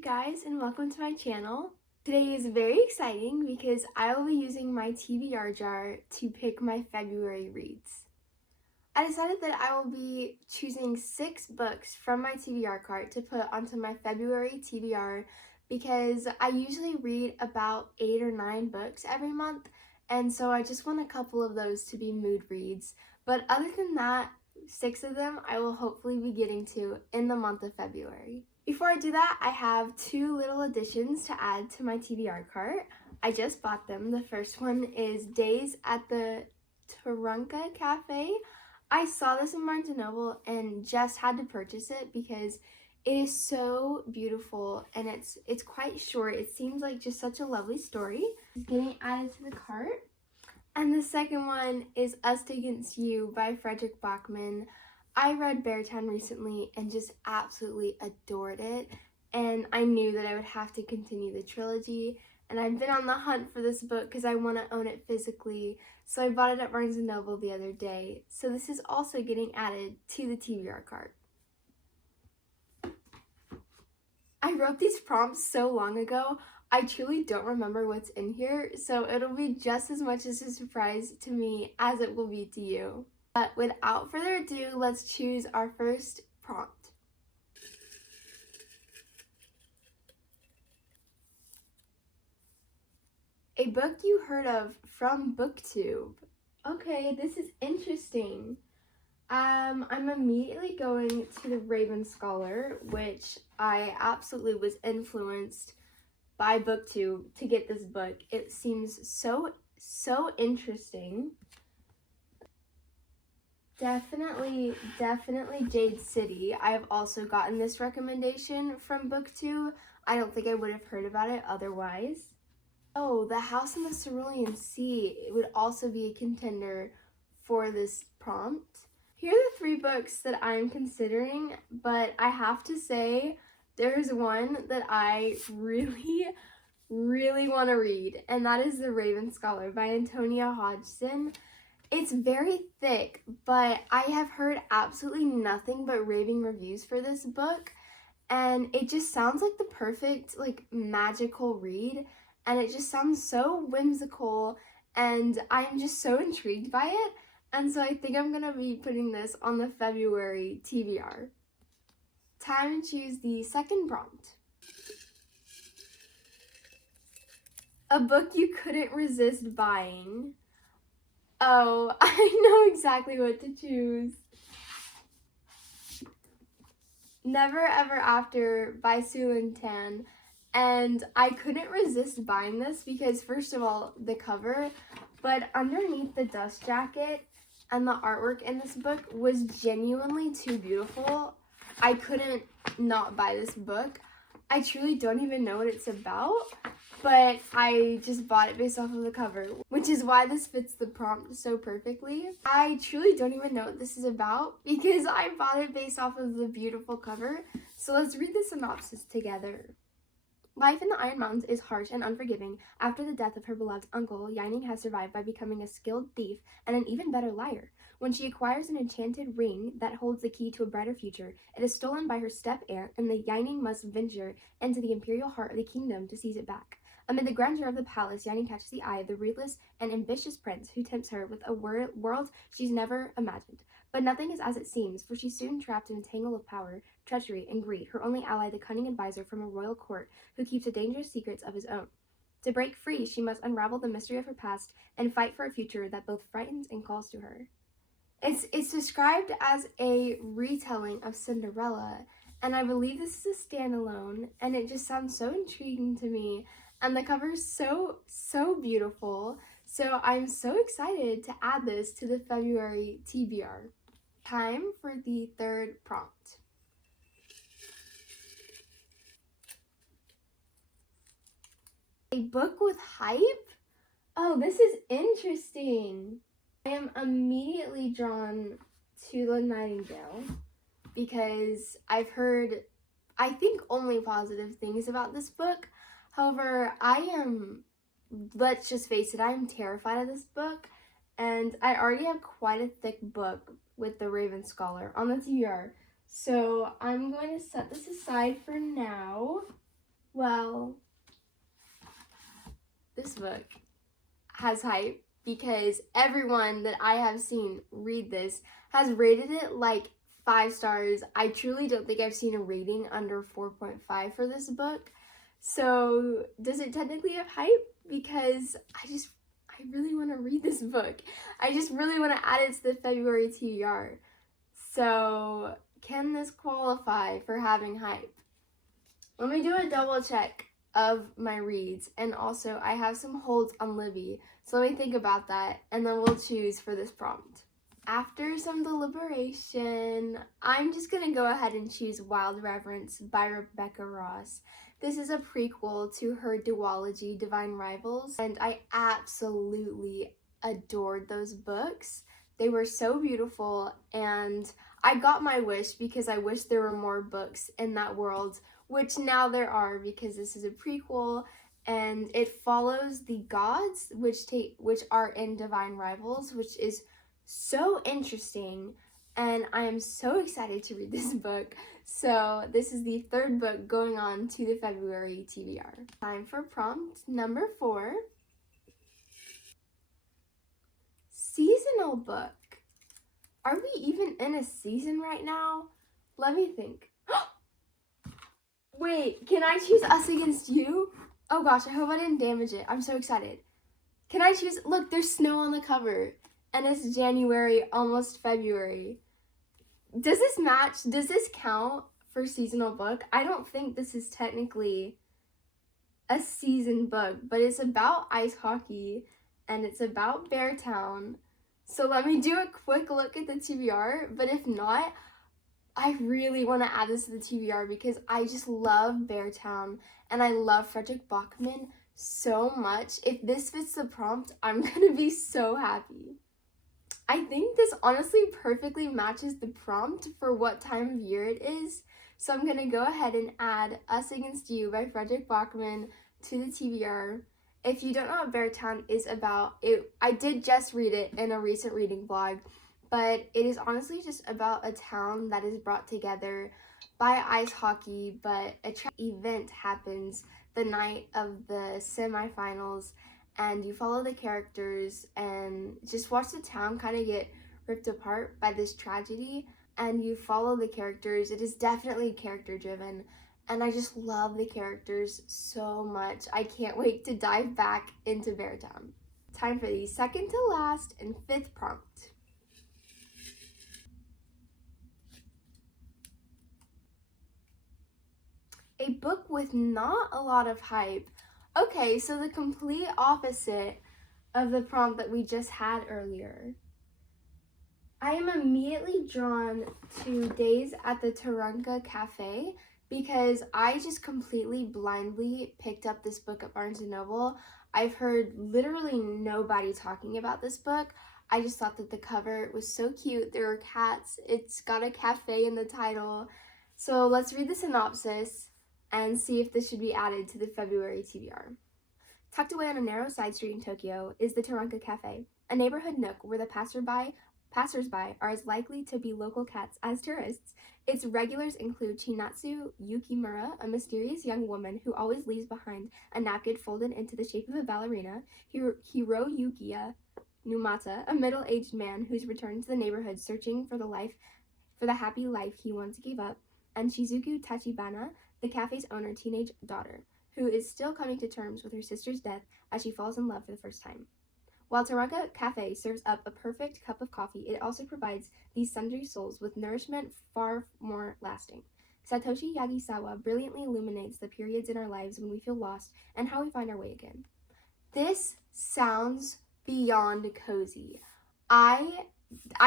you guys and welcome to my channel. Today is very exciting because I will be using my TBR jar to pick my February reads. I decided that I will be choosing 6 books from my TBR cart to put onto my February TBR because I usually read about 8 or 9 books every month, and so I just want a couple of those to be mood reads. But other than that, 6 of them I will hopefully be getting to in the month of February. Before I do that, I have 2 little additions to add to my TBR cart. I just bought them. The first one is Days at the Tarunka Cafe. I saw this in Barnes & Noble and just had to purchase it because it is so beautiful and it's quite short. It seems like just such a lovely story. It's getting added to the cart. And the second one is Us Against You by Frederick Bachman. I read Beartown recently and just absolutely adored it, and I knew that I would have to continue the trilogy, and I've been on the hunt for this book because I want to own it physically, so I bought it at Barnes & Noble the other day. So this is also getting added to the TBR cart. I wrote these prompts so long ago, I truly don't remember what's in here, so it'll be just as much as a surprise to me as it will be to you. But without further ado, let's choose our first prompt. A book you heard of from BookTube. Okay, this is interesting. I'm immediately going to the Raven Scholar, which I absolutely was influenced by BookTube to get this book. It seems so interesting. Definitely Jade City. I have also gotten this recommendation from BookTube. I don't think I would have heard about it otherwise. Oh, The House in the Cerulean Sea. It would also be a contender for this prompt. Here are the 3 books that I'm considering, but I have to say there's one that I really want to read, and that is The Raven Scholar by Antonia Hodgson. It's very thick, but I have heard absolutely nothing but raving reviews for this book, and it just sounds like the perfect, magical read, and it just sounds so whimsical, and I'm just so intrigued by it, and so I think I'm going to be putting this on the February TBR. Time to choose the second prompt. A book you couldn't resist buying. Oh, I know exactly what to choose. Never Ever After by Sue Lin Tan. And I couldn't resist buying this because, first of all, the cover, but underneath the dust jacket and the artwork in this book was genuinely too beautiful. I couldn't not buy this book. I truly don't even know what it's about, but I just bought it based off of the cover, which is why this fits the prompt so perfectly. I truly don't even know what this is about because I bought it based off of the beautiful cover. So let's read the synopsis together. Life in the Iron Mountains is harsh and unforgiving. After the death of her beloved uncle, Yining has survived by becoming a skilled thief and an even better liar. When she acquires an enchanted ring that holds the key to a brighter future, it is stolen by her step-aunt, and the Yining must venture into the imperial heart of the kingdom to seize it back. Amid the grandeur of the palace, Yining catches the eye of the ruthless and ambitious prince who tempts her with a world she's never imagined. But nothing is as it seems, for she's soon trapped in a tangle of power, treachery, and greed, her only ally the cunning advisor from a royal court who keeps a dangerous secrets of his own. To break free, she must unravel the mystery of her past and fight for a future that both frightens and calls to her. It's described as a retelling of Cinderella, and I believe this is a standalone, and it just sounds so intriguing to me, and the cover is so beautiful, so I'm so excited to add this to the February TBR. Time for the third prompt. A book with hype? Oh, this is interesting. I am immediately drawn to The Nightingale because I've heard, I think, only positive things about this book. However, let's just face it, I am terrified of this book, and I already have quite a thick book with The Raven Scholar on the TBR. So I'm going to set this aside for now. book has hype because everyone that I have seen read this has rated it like 5 stars. I truly don't think I've seen a rating under 4.5 for this book. So does it technically have hype? Because I really want to read this book. I just really want to add it to the February TBR. So can this qualify for having hype? Let me do a double check of my reads, and also I have some holds on Libby, so let me think about that, and then we'll choose for this prompt. After some deliberation, I'm just gonna go ahead and choose Wild Reverence by Rebecca Ross. This is a prequel to her duology, Divine Rivals, and I absolutely adored those books. They were so beautiful, and I got my wish because I wish there were more books in that world, which now there are because this is a prequel and it follows the gods which are in Divine Rivals, which is so interesting, and I am so excited to read this book. So this is the third book going on to the February TBR. Time for prompt number 4. Seasonal book. Are we even in a season right now? Let me think. Wait, can I choose Us Against You? Oh gosh, I hope I didn't damage it. I'm so excited. Can I choose? Look, there's snow on the cover. And it's January, almost February. Does this match? Does this count for seasonal book? I don't think this is technically a season book, but it's about ice hockey and it's about Beartown. So let me do a quick look at the TBR, but if not, I really want to add this to the TBR because I just love Beartown and I love Frederick Bachman so much. If this fits the prompt, I'm gonna be so happy. I think this honestly perfectly matches the prompt for what time of year it is. So I'm gonna go ahead and add Us Against You by Frederick Bachman to the TBR. If you don't know what Beartown is about, I did just read it in a recent reading vlog, but it is honestly just about a town that is brought together by ice hockey, but a event happens the night of the semifinals, and you follow the characters and just watch the town kind of get ripped apart by this tragedy, and you follow the characters. It is definitely character driven, and I just love the characters so much. I can't wait to dive back into Beartown. Time for the second to last and 5th prompt. A book with not a lot of hype. Okay, so the complete opposite of the prompt that we just had earlier. I am immediately drawn to Days at the Taranka Cafe because I just completely blindly picked up this book at Barnes & Noble. I've heard literally nobody talking about this book. I just thought that the cover was so cute. There are cats. It's got a cafe in the title. So let's read the synopsis and see if this should be added to the February TBR. Tucked away on a narrow side street in Tokyo is the Taranka Cafe, a neighborhood nook where the passersby are as likely to be local cats as tourists. Its regulars include Chinatsu Yukimura, a mysterious young woman who always leaves behind a napkin folded into the shape of a ballerina, Hiroyuki Numata, a middle-aged man who's returned to the neighborhood searching for the happy life he once gave up, and Shizuku Tachibana, the cafe's owner teenage daughter, who is still coming to terms with her sister's death as she falls in love for the first time. While Taranka Cafe serves up a perfect cup of coffee, it also provides these sundry souls with nourishment far more lasting. Satoshi Yagisawa brilliantly illuminates the periods in our lives when we feel lost and how we find our way again. This sounds beyond cozy. I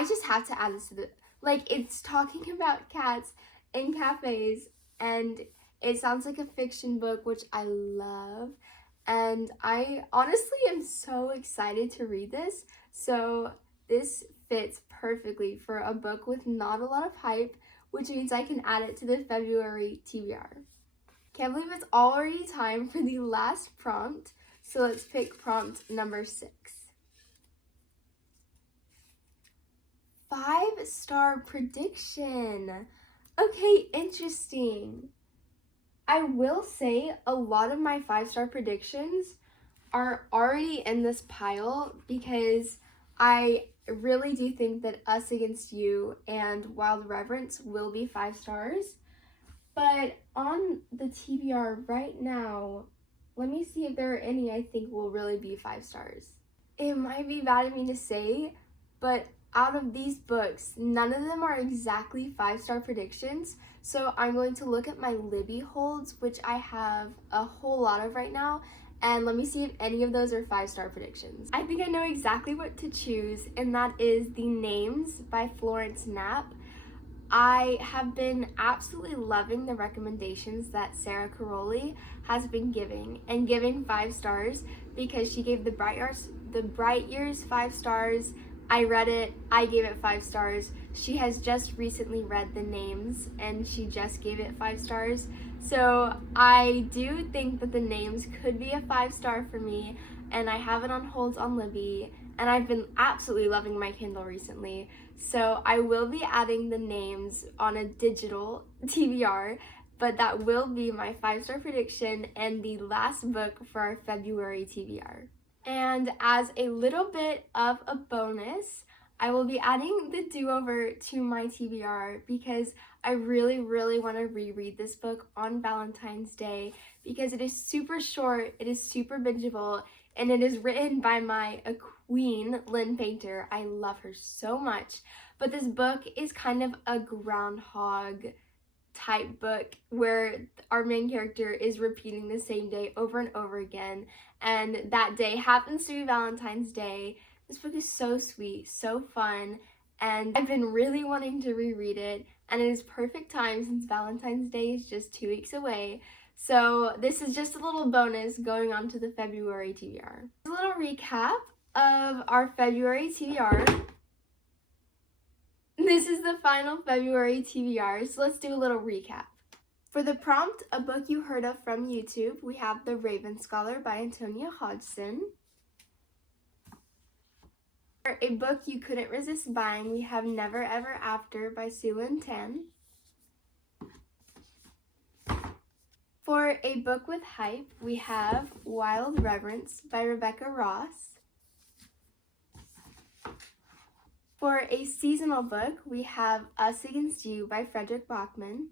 just have to add this to it's talking about cats in cafes, and it sounds like a fiction book, which I love. And I honestly am so excited to read this. So this fits perfectly for a book with not a lot of hype, which means I can add it to the February TBR. Can't believe it's already time for the last prompt. So let's pick prompt number 6. 5-star prediction. Okay, interesting. I will say a lot of my 5-star predictions are already in this pile because I really do think that Us Against You and Wild Reverence will be 5 stars. But on the TBR right now, let me see if there are any I think will really be 5 stars. It might be bad of me to say, but out of these books, none of them are exactly 5-star predictions. So I'm going to look at my Libby holds, which I have a whole lot of right now, and let me see if any of those are 5-star predictions. I think I know exactly what to choose, and that is The Names by Florence Knapp. I have been absolutely loving the recommendations that Sarah Caroli has been giving 5 stars because she gave the Bright Years 5 stars. I read it, I gave it 5 stars. She has just recently read The Names and she just gave it 5 stars. So I do think that The Names could be a 5-star for me, and I have it on holds on Libby, and I've been absolutely loving my Kindle recently. So I will be adding The Names on a digital TBR, but that will be my 5-star prediction and the last book for our February TBR. And as a little bit of a bonus, I will be adding the do-over to my TBR because I really want to reread this book on Valentine's Day because it is super short, it is super bingeable, and it is written by my queen, Lynn Painter. I love her so much. But this book is kind of a groundhog type book where our main character is repeating the same day over and over again, and that day happens to be Valentine's Day. This book is so sweet, so fun, and I've been really wanting to reread it, and it is perfect time since Valentine's Day is just 2 weeks away. So this is just a little bonus going on to the February TBR. A little recap of our February TBR. This is the final February TBR, so let's do a little recap. For the prompt, a book you heard of from YouTube, we have The Raven Scholar by Antonia Hodgson. For a book you couldn't resist buying, we have Never Ever After by Sue-Lin Tan. For a book with hype, we have Wild Reverence by Rebecca Ross. For a seasonal book, we have Us Against You by Frederick Bachman.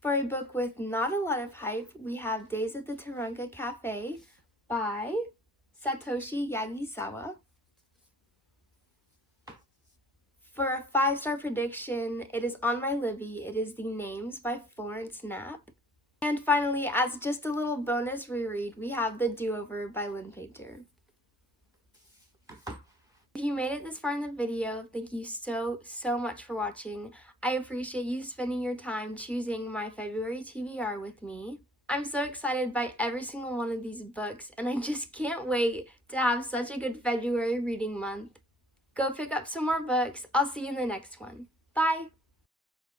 For a book with not a lot of hype, we have Days at the Taranka Cafe by Satoshi Yagisawa. For a 5-star prediction, it is on my Libby. It is The Names by Florence Knapp. And finally, as just a little bonus reread, we have The Do-Over by Lynn Painter. If you made it this far in the video, thank you so much for watching. I appreciate you spending your time choosing my February TBR with me. I'm so excited by every single one of these books, and I just can't wait to have such a good February reading month. Go pick up some more books. I'll see you in the next one. Bye!